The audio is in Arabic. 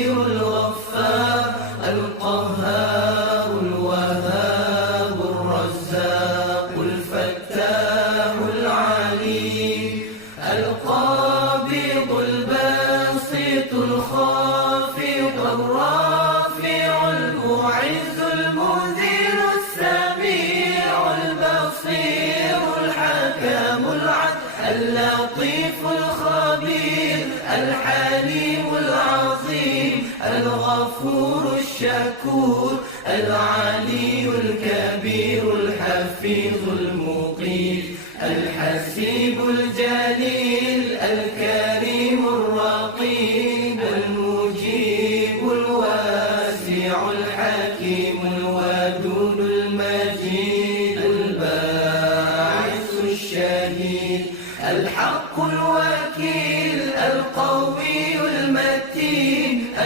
الغفار القهار الوهاب الرزاق الفتاح العليم القابض الباسط الخافض الرافع المعز المذل السميع البصير الحكم العدل اللطيف الخبير الحليم العظيم الغفور الشكور العلي الكبير الحفيظ المقيت الحسيب الجليل